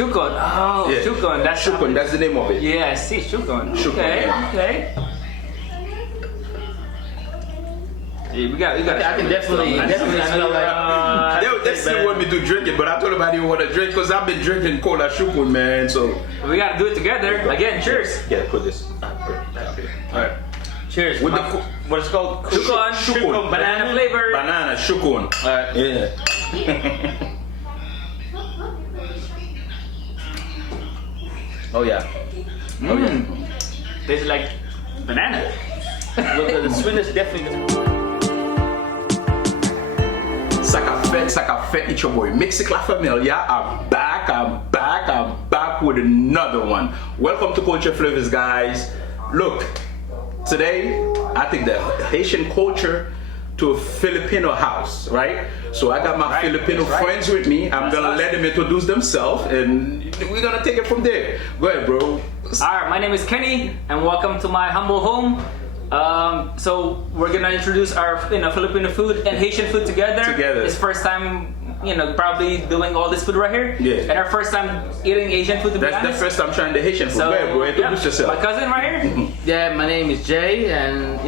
Shukon. Oh, Yeah. Shukon. Shukon, that's the name of it. Yeah, I see Shukon. Shukon, Okay, yeah. okay. Yeah, we got. I can definitely smell like. They still want me to drink it, but I told them I didn't want to drink because I've been drinking cola Shukun, man. So We gotta do it together. Again, cheers. yeah, put this. All right. Cheers. With What is it called? Shukon. Shukon. Banana flavor. Banana Shukun. Alright. Yeah. Oh yeah. Oh yeah. Tastes like banana. Look, the sweetness definitely. Saka Fête, it's your boy Mexic La Familia. I'm back with another one. Welcome to Culture Flavors, guys. Look, today I take the Haitian culture to a Filipino house, right? So I got my Filipino friends with me. I'm gonna let them introduce themselves, and we're gonna take it from there. Go ahead, bro. Alright, my name is Kenny, and welcome to my humble home. So we're gonna introduce our Filipino food and Haitian food together. It's first time, probably doing all this food right here. Yeah. And our first time eating Asian food, to be That's the honest. first time trying the Haitian food. So, Go ahead, bro. Introduce yourself. My cousin right here. Yeah, my name is Jay, and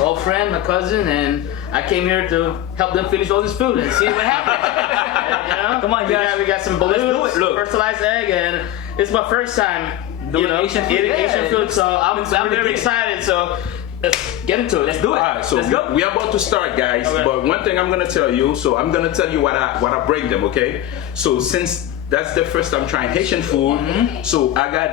old friend, my cousin, and I came here to help them finish all this food and see what happens. Come on, guys. we got some Let's do balloons, it. Look. fertilized egg, and it's my first time Doing Asian food. eating Yeah, Asian food, so I'm really very good. excited. So let's get into it. Let's do it. Alright, so Let's go. we are about to start, guys. Okay. But one thing I'm gonna tell you, so I'm gonna tell you what I bring them, okay? So since that's the first time trying Haitian food, so I got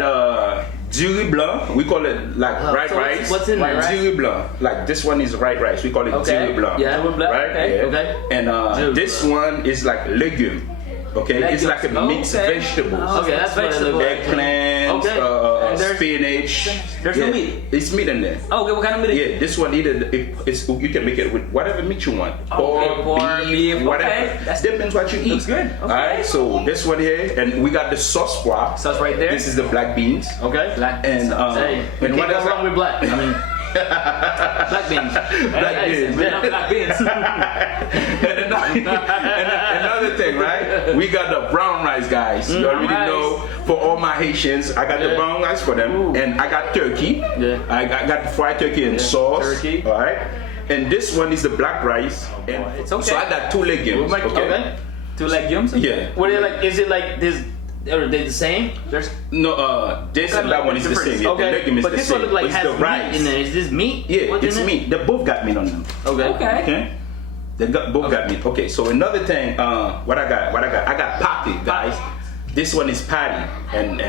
Duri Blanc. We call it like white so rice. what's in there? Duri Blanc. Like this one is white rice. We call it Okay. Duri Blanc. Yeah. Duri Blanc, Right? okay. Yeah. Okay. And Duri this Blanc. one is like legume. Okay, it's like a mixed Okay. vegetables. Okay, that's what it looks like. Eggplant, Okay. And there's- spinach. there's no meat? It's meat in there. Oh, okay, what kind of meat? Yeah, this one it's you can make it with whatever meat you want. Okay, pork, beef, whatever. okay. That's- Depends what you eat. Looks good, okay. Alright, so this one here, and we got the sauce pois. Sauce right there. This is the black beans. Okay. Black And Hey, you and can't what go else? wrong with black. I mean, Black beans. Black beans. Black beans. And another thing, right? We got the brown rice, guys. You already rice. know. For all my Haitians, I got the brown rice for them, and I got turkey. Yeah. I got the fried turkey and sauce. Turkey. All right. And this one is the black rice. And It's okay. So I got two legumes. okay. Two legumes. Yeah. What are they like? Is it like this? Are they the same? There's No, this and that one is the same. Yeah, the legume is but the this same. one look like It's has the meat rice. in there. Is this meat? Yeah, What's it's in it? meat. They both got meat on them. Okay. okay. Okay. They both got meat. Okay, so another thing, what I got patty, guys. This one is patty, and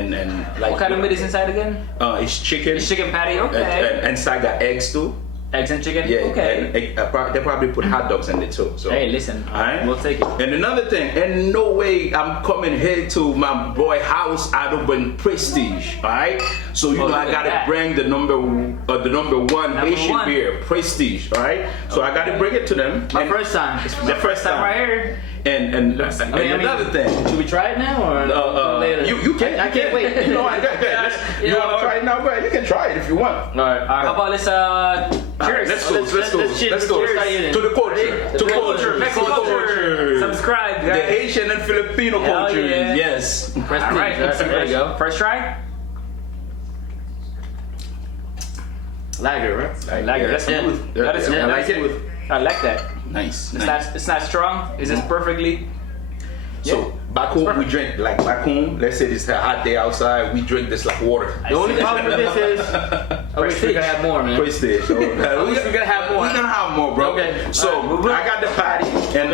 like What kind of meat is inside again? it's chicken. It's chicken patty. Okay. And inside got eggs too. Eggs and chicken. Yeah. Okay. And they probably put hot dogs in it too. So. Hey, listen. Alright. We'll take it. And another thing, and no way I'm coming here to my boy house. I don't bring prestige, alright? So Oh, I look at gotta that. bring the number one Haitian one. beer, prestige, alright? So I gotta bring it to them. My And first time. the first time, right here. And I mean, another thing. Should we try it now or later? You can. I can't wait. You know, I got that. You want to try it now, bro? You can try it if you want. All right. How about let's cheers. Let's cheers. To the culture. Ready? To Culture, Mexican culture. Subscribe, The guys. Haitian and Filipino Hell culture. yeah. Yes. All right. There you go. First try. Lager, right? Lager. That's Yeah. smooth. Yeah, That is yeah, I that's like it. smooth. I like that. Nice. It's not strong. It's just perfectly. So back home we drink like back home. Let's say it's a hot day outside. We drink this like water. The only problem with this is I wish we could have more, man. Prestige. So, I wish we could have more. We're gonna have more, bro. Okay. So I got the patty, and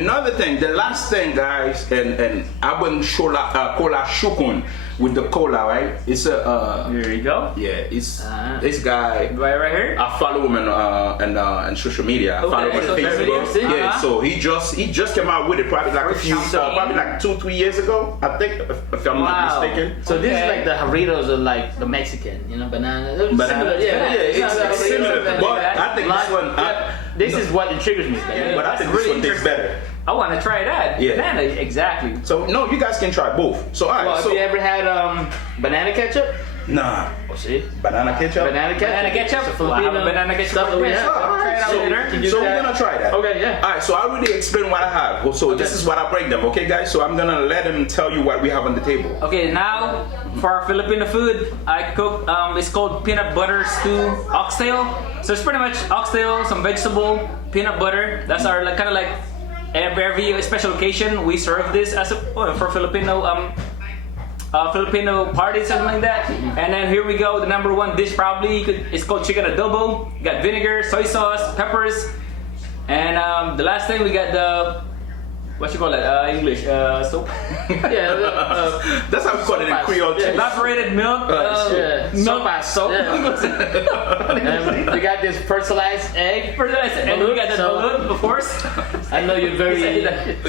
another thing, the last thing, guys, and I wouldn't cola shukun with the cola, right? It's a Here you go. yeah, it's Ah. this guy. Right here. I follow him on social media. I follow him so on there's Facebook. videos, Yeah, uh-huh. so he just came out with it probably like probably like 2-3 years ago. I think if I'm not Wow. mistaken. So this is Okay. like the Doritos are like the Mexican, banana. But Similar, it's similar. But I think this one. This is what intrigues me. But I think this one tastes better. I want to try that. Yeah. Banana, exactly. So no, you guys can try both. So alright, Well, so have you ever had banana ketchup? Nah. Oh, see? Banana ketchup? Banana ketchup. Banana ketchup? It's a Well, I have a Filipino banana ketchup stuff that we over have. here. Alright, Try it out later. Can you so do we're that? gonna try that. Okay, yeah. Alright, so I already explained what I have. So this is what I bring them, okay guys? So I'm gonna let them tell you what we have on the table. Okay, now for our Filipino food, I cook. It's called peanut butter stew oxtail. So it's pretty much oxtail, some vegetable, peanut butter. That's our kind of like every special occasion we serve this as a for Filipino Filipino party, something like that. And then here we go. The number one dish probably it's called chicken adobo. Got vinegar, soy sauce, peppers, and the last thing we got the. What you call it? English soap. That's how we call it in Creole too. Evaporated milk. Milk by soap. And we got this fertilized egg. And we got the balut, of course. I know you're very.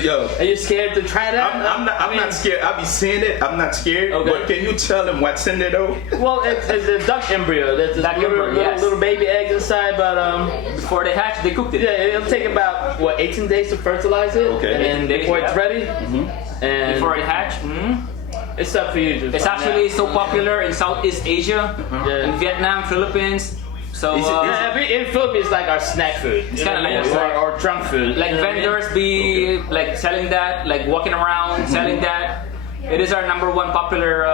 Yo. Are you scared to try that? I'm not scared. I'll be saying it. I'm not scared. Okay. But can you tell them what's in there though? Well, it's a duck embryo. There's Duck embryo, yes. little baby eggs inside, but Before they hatch, they cooked it. yeah, it'll take about 18 days to fertilize it. Okay. And then 18 days, before it's yeah. ready, and Before it hatch. it's up for you. It's actually so popular in Southeast Asia, in Vietnam, Philippines. So in Philippines, it's like our snack food. It's kinda like or drunk food. like vendors be like selling that, like walking around selling that. It is our number one popular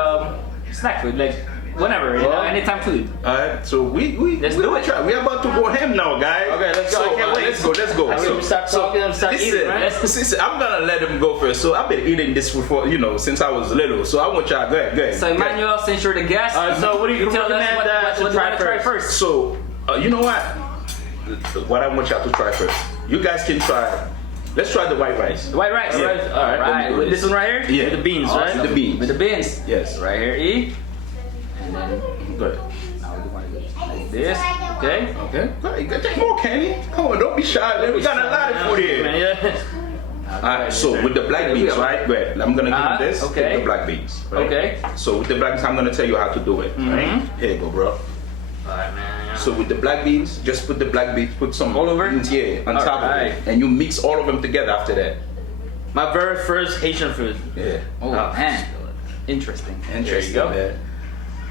snack food. Like whenever, anytime food. Alright, so we Let's do it. try. We're about to go ham now, guys. Okay, let's go. So, I can't wait. Let's go. I mean, we start talking and start eating, right? I'm gonna let them go first. So I've been eating this before, since I was little. So I want y'all go ahead. So Emmanuel, since you're the guest, So what do you tell us recommend what to you try want to try first? first? So you know what? What I want y'all to try first. You guys can try. Let's try the white rice. White rice. Yeah. All right. With this one right here. Yeah. With the beans, Awesome. right? With the beans. With the beans. Yes. Right here, E. And then Good. now we want to go like this. Okay. Okay. You gotta take more candy. Come on, don't be shy. Man. We got a lot of food here. Yeah. Alright, so with the black beans, right? Wait, I'm gonna give you this. Okay. With the black beans. Right? Okay. So with the black beans, I'm gonna tell you how to do it. Right? Here you go, bro. Alright, man. So with the black beans, just put the black beans, put some All over? beans, on top of Alright. it, and you mix all of them together after that. My very first Haitian food. Yeah. Oh man. Interesting. Interesting, There you go. man.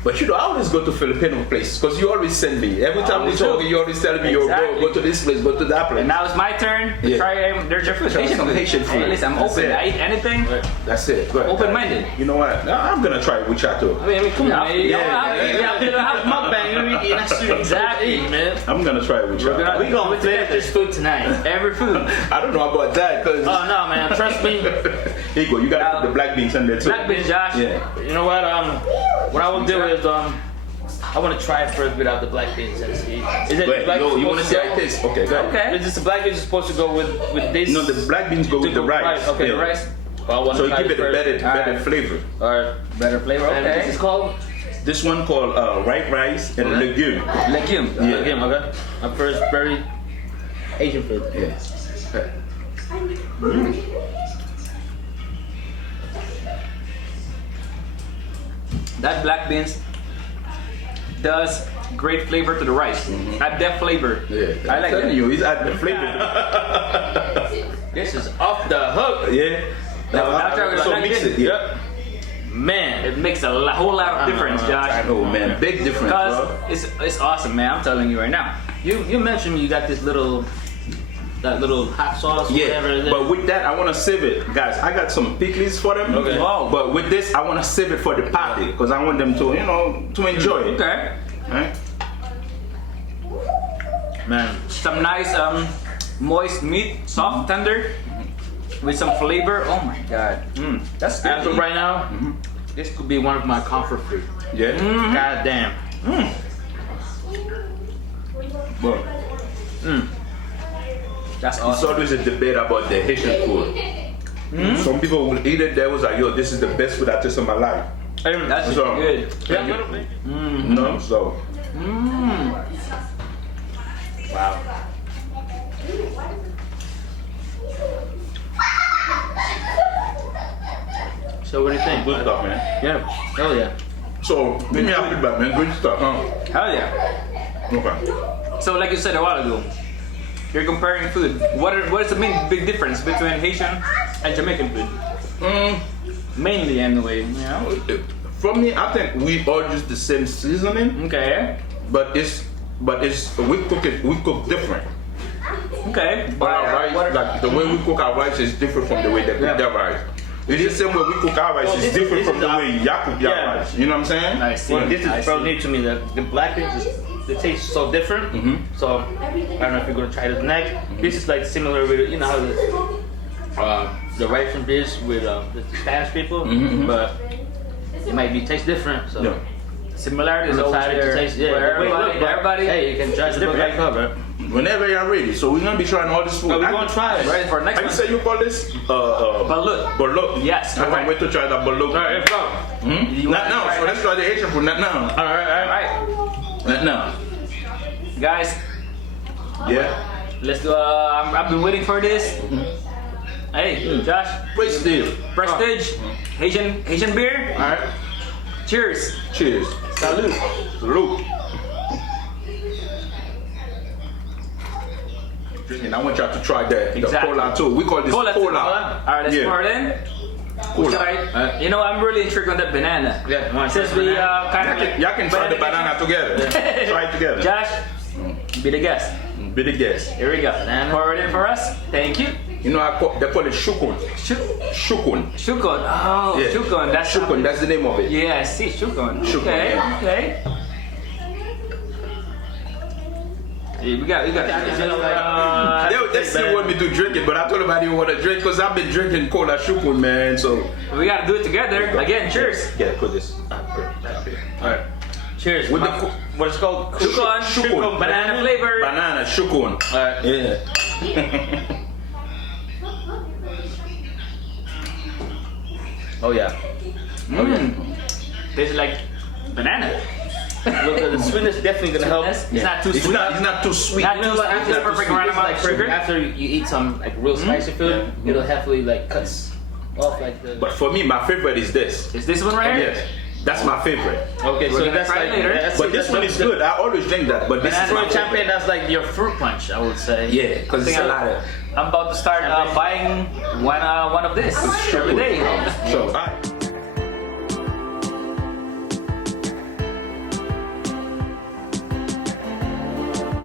But I always go to Filipino places because you always send me. Every time we Always talk, do. you always tell me, yo, Exactly. go to this place, go to that place. And now it's my turn to Yeah. try there's your food. Try some Haitian food. Hey, listen, I'm That's open. it. I eat anything. That's it. Go ahead. Open-minded. You know what? Nah, I'm gonna try it with y'all too. I mean, come on, man. Yeah. You have mukbang. You eat that shit Exactly. man. I'm gonna try it with y'all. We gonna finish this food tonight. Every food. I don't know about that because Oh no, man! Trust me. here you go. You gotta put the black beans in there too. Black beans, Josh. Yeah. You know what? What I will do is I want to try it first without the black beans and see. Is it Wait, black yo, beans you wanna supposed see to how go? it tastes? Okay, go ahead. Okay. Is this the black beans supposed to go with this? No, the black beans go with the rice. Okay, Yeah. the rice. Well, I wanna So you try give it a first. better flavor. Alright. Better flavor. And Okay. this is called This one called white rice and legume. Legume. Yeah. again. Okay. My first very Asian food. Yes. Okay. That black beans does great flavor to the rice. Add that flavor. Yeah. I like I'm telling that. you, he's adding the flavor. This is off the hook. Yeah. Now try with So black mix beans. it. Yeah. Man, It makes a whole lot of difference, Josh. Oh man, big difference, Because bro. it's awesome, man. I'm telling you right now. you mentioned you got this little hot sauce, whatever it Yeah, is. but with that, I want to save it, guys. I got some pickles for them. Okay. Wow. But with this, I want to save it for the party because I want them to, to enjoy it. Okay. Right? man, Some nice moist meat, soft, tender, with some flavor. Oh my god. That's good. as of right now, this could be one of my comfort food. Yeah. God damn. But That's it's awesome. always a debate about the Haitian food. Some people will eat it. They was like, yo, this is the best food I tasted in my life. That's So- good. Yeah, a little bit. So Wow. So what do you think? good stuff, man. Yeah. Hell yeah. So give me your feedback, man. Good stuff, huh? Hell yeah. Okay. So like you said a while ago, you're comparing food. What is the main big difference between Haitian and Jamaican food? Mainly anyway, For me, I think we all use the same seasoning, Okay. but we cook different. Okay. But our rice, like the way we cook our rice is different from the way they cook their rice. It's the same way we cook our rice is different from the way y'all cook your rice. You know what I'm saying? I see. Well, this is probably new to me. The black beans, they taste so different. So I don't know if you're gonna try this next. This is like similar with you know how the rice and beans with the Spanish people, but it might be taste different. So. Yeah. Similarities I'm over excited to there. taste. Yeah, Where everybody. Hey, you can judge the book like cover. Whenever you're ready, so we're gonna be trying all this food. We're gonna try it. Ready for next How you one? say you call this? Balut. Balut. Yes, I can't correct. wait to try that balut. Alright, let's go. You Not wanna now. try So it? let's try the Haitian food. Not now. Alright. Not now. Guys, Yeah. let's do. I've been waiting for this. Hey, Josh. Prestige. Prestige. Haitian beer. All right. Cheers. Cheers. Salud. Salute. And I want y'all to try the Exactly. cola too. We call this cola. Alright, let's pour it in. Cola. You know, I'm really intrigued on that banana. Yeah, Since we kind of Y'all can try the banana together. Try it together. Josh, be the guest. Be the guest. Here we go. Pour it in for us. Thank you. You know, they call it shukun. Shukun. Shukon. Oh, Yeah. Shukon. That's Shukun. That's the name of it. Yeah, I see. Shukon. Shukon, Okay. yeah. Okay. Yeah, we got. They still want me to drink it, but I told them I didn't want to drink because I've been drinking cola shukun, man. So We gotta do it together. Again, cheers. yeah, put this. Alright. Cheers. With My- the what is it called? Shukon. Shukon. Banana flavor. Banana shukun. Alright. Yeah. Oh yeah. Tastes like banana. Look, the sweetness definitely gonna help. It's not too It's sweet. not too sweet. Not too You know, sweet. like, It's after, perfect it's amount like of sugar. after you eat some like real spicy food, it'll heavily like cuts off like the. But for me, my favorite is this. Is this one right here? Yes, that's my favorite. Okay, We're so gonna that's try it like. later. That's But it, this that's one is the- good. I always drink that. But this is For my champagne, favorite. that's like your fruit punch, I would say. Yeah, because it's a lot of. I'm about to start buying one of this every day. So, alright.